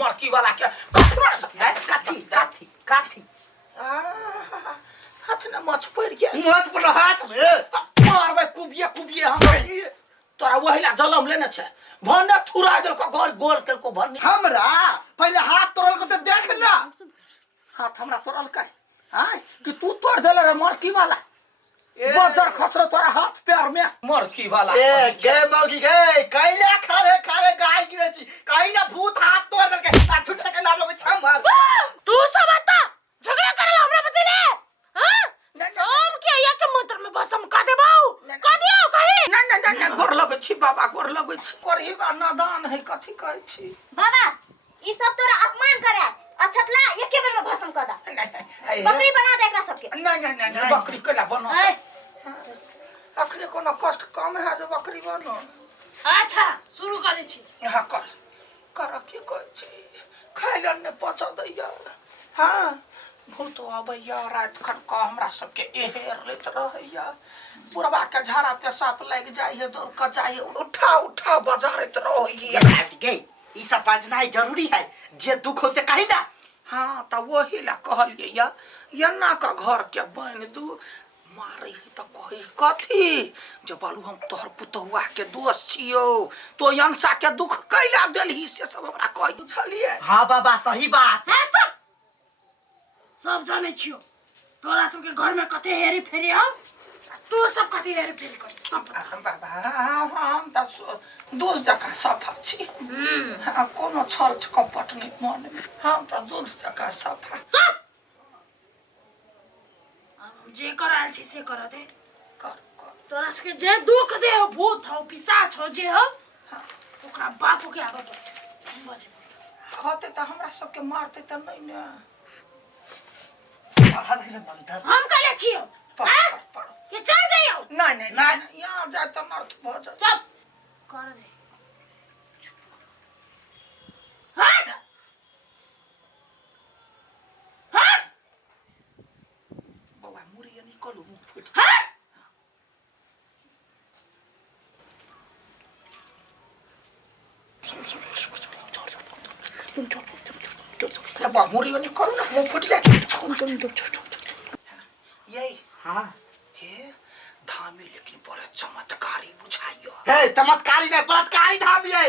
मरकी वाला के काथी हाथ न मच पड़ गया मत पर हाथ में मारबे कुबिए हम तोरा वहिला जलम लेने छे भने थुरा देल को घर गोल केल को भन्नी हमरा पहले हाथ तोड़ल को से देख ना हाथ हमरा तोड़ल काहे हां कि तू तोड़ देले रे मरकी वाला बदर खसरो तोरा हाथ पैर में मरकी वाला ए गे मौगी गे कैला खारे गाय गिरे छी कहीं ना भूत हाथ तोड़ देल के आ छुट्टे के नाम लोग छम मार तू सब आता झगड़ा करला हमरा बच्चे ने हां सोम के या के मंत्र में बसम का देबाऊ का दियो कही ना गोर लगै छी बाबा गोर लगै छी कोरी बा नादान है कथि कहै छी बाबा ई सब तोरा अपमान करे अछतला एके बेर में भस्म कर दा बकरी बना दे एकरा सबके नहीं बकरी कला बनो अखरे कोनो कष्ट कम है जो बकरी बनो अच्छा शुरू करे छी हां कर की कहै छी खाइलन ने पचा दैया हां भूत आबैया रात खन का हमरा सबके एहेर लेत रहैया पुरवा के झाड़ा पेशाब लग जाय है दौड़ के जाय उठा बाजारत रहैया गे ई सब बाजना जरूरी है जे दुख हो से कही ना हां त वही ला कहलिए यन्ना का घर के बन दू मारे है त कहि कथी जे बालू हम तोहर पुतहुआ के दोस्त छियो तो यंसा के दुख कैला देलही से सब हमरा कहि बुझलिए हां बाबा सही बात है तब सब जाने छियो तोरा सबके घर में कते हेरी फेरी हो तू सब कते हेरी फेरी कर सब बाबा हम त दूध जका सफा छी कोनो छल कपट नहीं मन हम त दूध जका सफा जे कराल छी से कर दे कर तोरा सबके जे दुख दे हो भूत हो पिशाच हो जे हो ओकरा बापू के आगे बजे होते त हमरा सबके मारते त नहीं ने हम कले छियो पर के चल जाइयो नहीं यहाँ जाए त नर्थ भ जा चुप कर दे हट बाबा मुरी निकलू मुंह फुट हट बाबा मुरी निकलू ना मुंह फुट जाए यही हां हे धामी लेकिन बड़ा चमत्कारी बुझाइयो हे चमत्कारी नहीं बलात्कारी धाम ये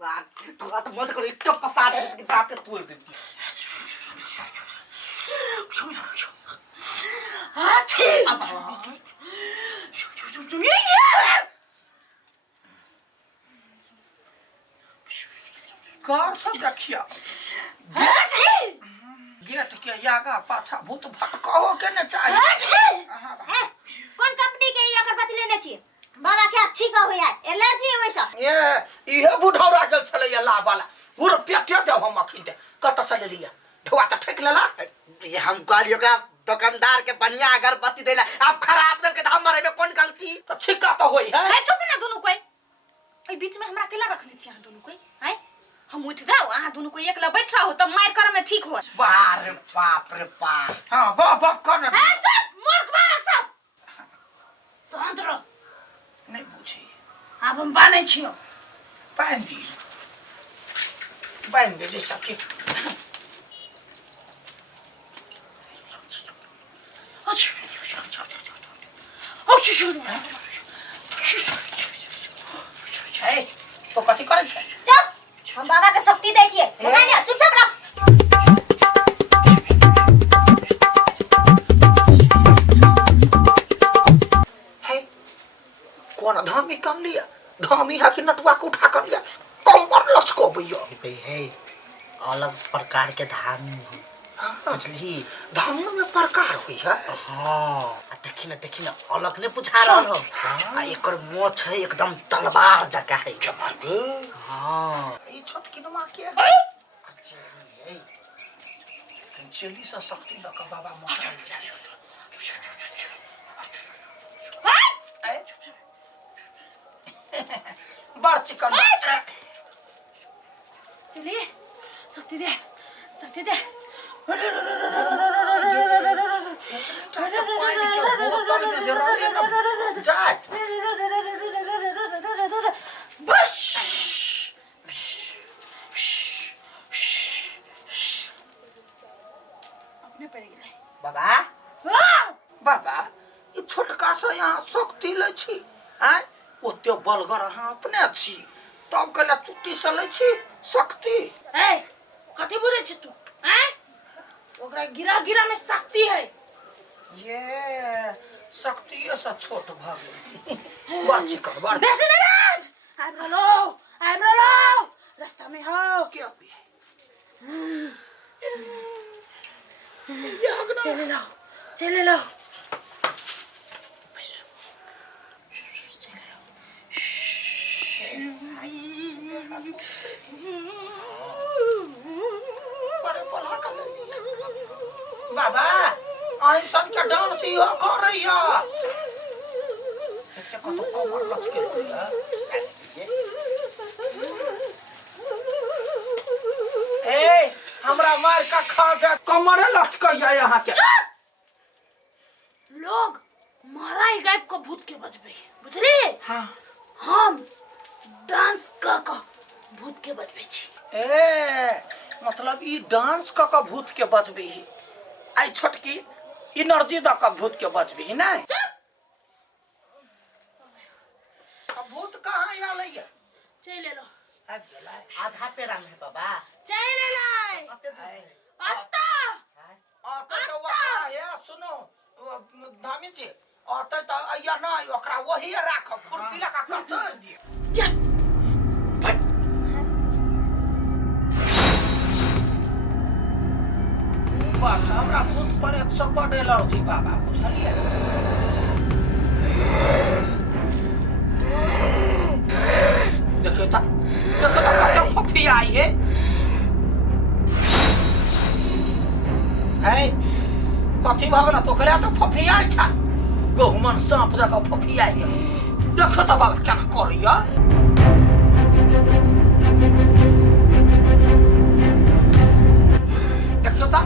तू तो मत कर एक तो पसार के दांत तोड़ देती आछी कार सब देखियो आछी गेट के यागा पाछा भूत भटकाओ के न चाहिए कौन कंपनी के ये अगरबत्ती लेने छी बाबा के अच्छी का होया एलर्जी होय सब ये इहे बुढ़ौरा गेल छले या ला वाला पूरा पेटे दे हम अखी दे कत से ले लिया ढोआ त ठेक लेला ये हम कहली ओकरा दुकानदार के बढ़िया अगरबत्ती देला अब खराब करके त हमरे में कौन गलती त छिका त होई है चुप ना दोनों कोई ओई बीच में हमरा अकेला रखने छी हां दोनों कोई हैं हम उठ जाओ हां दोनों कोई एकला बैठ रहो तब मार कर में ठीक हो बाप रे बाप हां बाप कर है चुप मूर्ख बालक सब शांत रहो नहीं बुझी अब हम बाने छियो बांध दे जैसा कि तो कथी करे छै चुप हम बाबा के शक्ति दै छियै ना चुपचाप रह कौन धामी कम लिया धामी है कि नटुआ को उठा कर लिया कमर लचको भैया है अलग प्रकार के धाम बुझली धामियों में प्रकार हुई है हां देखी ना अलग ने बुझा रहल हो आ एकर मोछ है एकदम तलवार जका है हां ये छोटकी नमा के है चली सा शक्ति लका बाबा मोछ बार चिकन चलिए शक्ति दे पड़ गेलै बाबा हाँ बाबा ई छोटका से यहाँ शक्ति लै छी आय ओते बलगर अहाँ अपने छी तब कहला चुट्टी से लै छी शक्ति ए कथी बोलै छी तू हैं ओकरा गिरा गिरा में शक्ति है ये शक्ति से छोट भ गेल बड़ चिकन बड़ बेसी नहीं बाज I'm Rolo रास्ता में हो क्या भी चले लो बड़े पला कर बाबा ऐसन के डांस यो कर रहिया ऐसे को तो कमर लचके ए हमरा मार का खा जा कमर लचकइया यहाँ के लोग मारा ही गायब को भूत के बजबे बुझली हां हम डांस का भूत के बजबे छी ए मतलब ई डांस का भूत के बजबे ही आई छोटकी एनर्जी द का भूत के बजबे ही नहीं भूत कहाँ आयल है चले लो अब गेला आधा पेरा में बाबा चले लाई अत्ता आता तो वकरा है सुनो धामी जी आता तो या ना ओकरा वही राख खुरपी लगा कचर दिए या फट बस हमरा भूत पर सब बड़ एलर्जी बाबा बुझलिए देखो तो कत फफी आई है कथी भगला तो करे तो फफी आई था गहुमन सांप जका फफी आई है देखो तो बाबा क्या करिया देखियो तो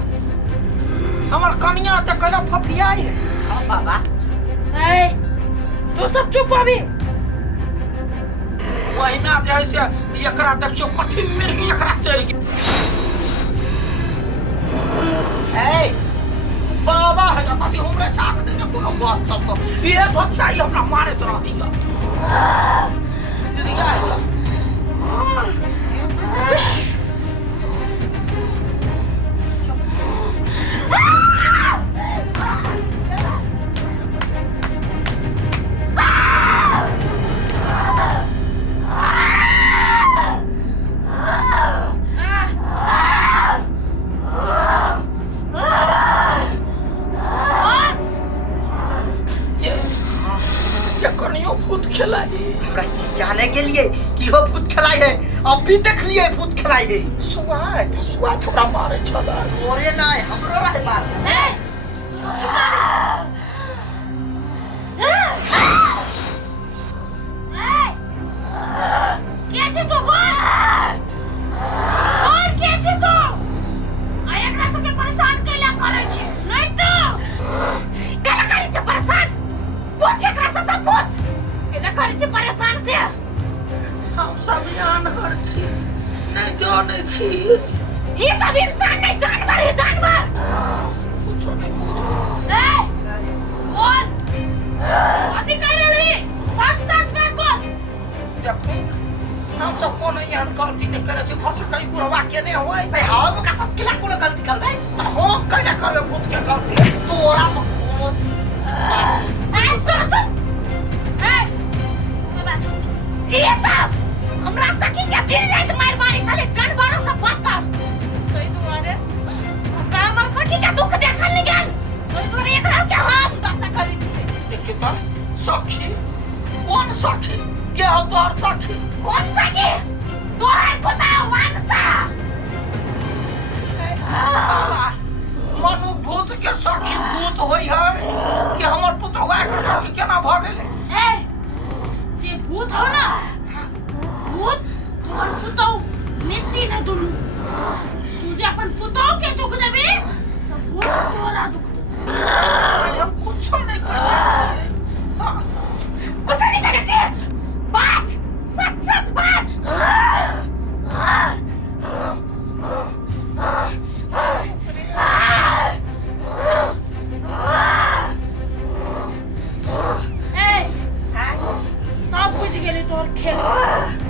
हमर कन्या तो कहला फफी आई है हां बाबा ए तू सब चुप अभी वहीना जैसे एकरा देखियो कथी मिर्गी एकरा चढ़ गई ए बाबा है तो कथी हमरे चाक देने कोनो बात सब तो ये बच्चा ही अपना मारे तो रही है दीदी आ जा भूत खिलाई हमरा की जाने के लिए कि हो भूत खिलाई है अभी देख लिए भूत खिलाई है स्वाद हमरा मारे छला ओरे ना हमरो रहे मार ए के छै तू बोल के छै तू आ एकरा सबके परेशान कैला करे छै नहीं तो कैला करे छै परेशान पूछ एकरा से सब पूछ कैला करे छै परेशान से हम सब जानवर छी नहीं जाने छी ये सब इंसान नहीं जानवर है जानवर कुछ नहीं बुझो ए बोल अति कह रही सच सच बात बोल देखो हम सब कोनो यहाँ गलती नहीं करे छी फस कई बुढ़वा के नहीं होई भाई हम का सब किला कोनो गलती करबे तो हम कैला करबे भूत के गलती तोरा बकोत ए सुन ये सब हमरा सखी के दिन रात मार मारी चले जानवरों से बदतर तोई दुआरे हमरा हमर सखी के दुख देखल नहीं गेल तोई दुआरे एकरा के हम दशा करी छी देखि तो सखी कौन सखी के हो तोहर सखी कौन सखी तोहर पुता वंशा बाबा मनु भूत के सखी भूत होई है कि हमर पुतवा के सखी केना भ गेलै ए जे भूत हो ना भूत तोहर पुतौ मिट्टी न दुनु गेली तोर खेल